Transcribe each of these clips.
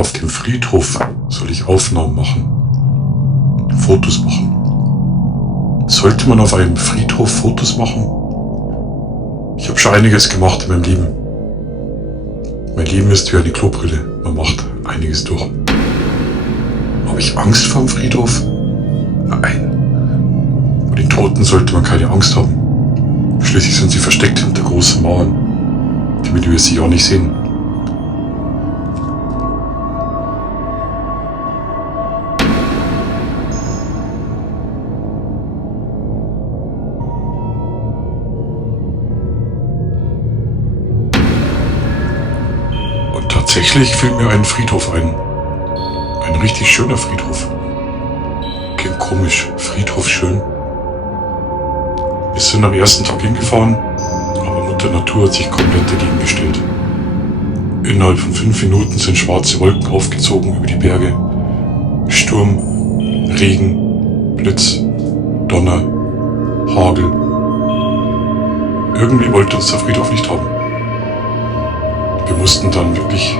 Auf dem Friedhof soll ich Aufnahmen machen. Fotos machen. Sollte man auf einem Friedhof Fotos machen? Ich habe schon einiges gemacht in meinem Leben. Mein Leben ist wie eine Klobrille. Man macht einiges durch. Habe ich Angst vor dem Friedhof? Nein. Vor den Toten sollte man keine Angst haben. Schließlich sind sie versteckt hinter großen Mauern, damit wir sie auch nicht sehen. Tatsächlich fiel mir ein Friedhof ein. Ein richtig schöner Friedhof. Klingt komisch, Friedhof schön. Wir sind am ersten Tag hingefahren, aber Mutter Natur hat sich komplett dagegen gestellt. Innerhalb von 5 Minuten sind schwarze Wolken aufgezogen über die Berge. Sturm, Regen, Blitz, Donner, Hagel. Irgendwie wollte uns der Friedhof nicht haben. Wir mussten dann wirklich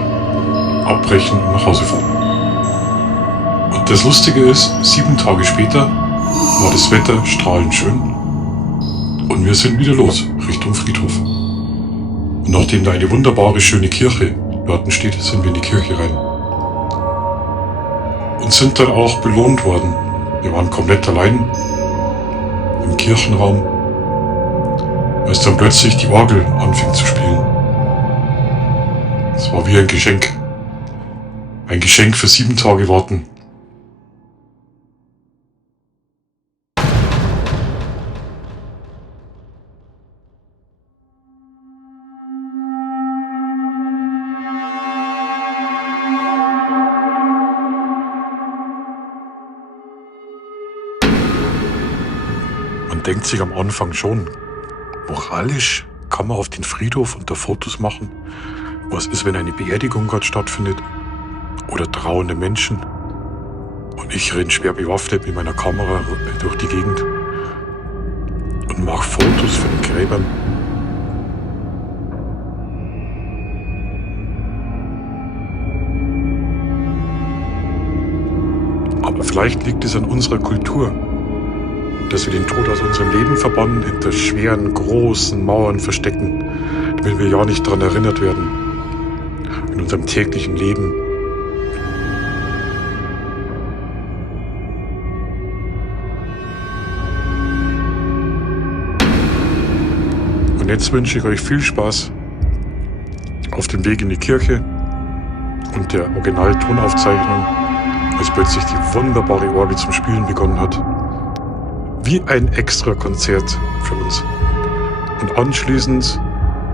abbrechen und nach Hause fahren. Und das Lustige ist, 7 Tage später war das Wetter strahlend schön und wir sind wieder los, Richtung Friedhof. Und nachdem da eine wunderbare, schöne Kirche dort steht, sind wir in die Kirche rein. Und sind dann auch belohnt worden. Wir waren komplett allein im Kirchenraum, als dann plötzlich die Orgel anfing zu spielen. Es war wie ein Geschenk. Ein Geschenk für 7 Tage warten. Man denkt sich am Anfang schon, moralisch kann man auf den Friedhof und da Fotos machen. Was ist, wenn eine Beerdigung gerade stattfindet? Oder trauernde Menschen? Und ich renne schwer bewaffnet mit meiner Kamera durch die Gegend und mache Fotos von den Gräbern. Aber vielleicht liegt es an unserer Kultur, dass wir den Tod aus unserem Leben verbannen, hinter schweren, großen Mauern verstecken, damit wir ja nicht daran erinnert werden. In unserem täglichen Leben. Und jetzt wünsche ich euch viel Spaß auf dem Weg in die Kirche und der Original-Tonaufzeichnung, als plötzlich die wunderbare Orgel zum Spielen begonnen hat. Wie ein extra Konzert für uns. Und anschließend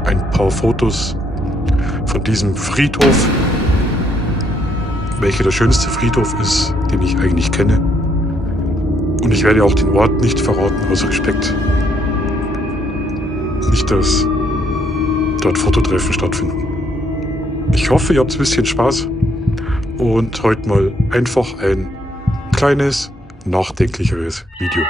ein paar Fotos von diesem Friedhof, welcher der schönste Friedhof ist, den ich eigentlich kenne. Und ich werde auch den Ort nicht verraten, aus Respekt. Nicht, dass dort Fototreffen stattfinden. Ich hoffe, ihr habt ein bisschen Spaß und heute mal einfach ein kleines, nachdenklicheres Video.